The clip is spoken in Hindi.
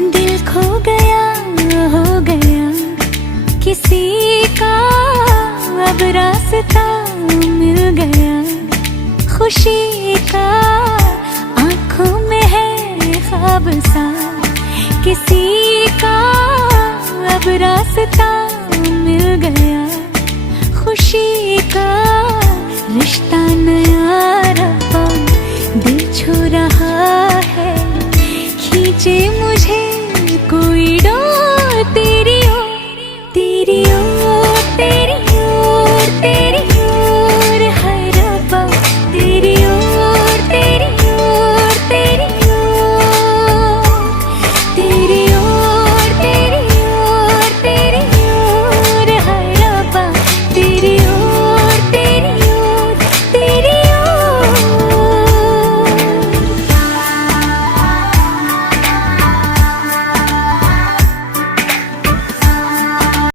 दिल खो गया, हो गया किसी का, अब रास्ता मिल गया खुशी का। आंखों में है ख्वाब सा किसी का, अब रास्ता मिल गया खुशी का। रिश्ता नया रब्बा दिल छू रहा है, खींचे मुझे कोई डोर।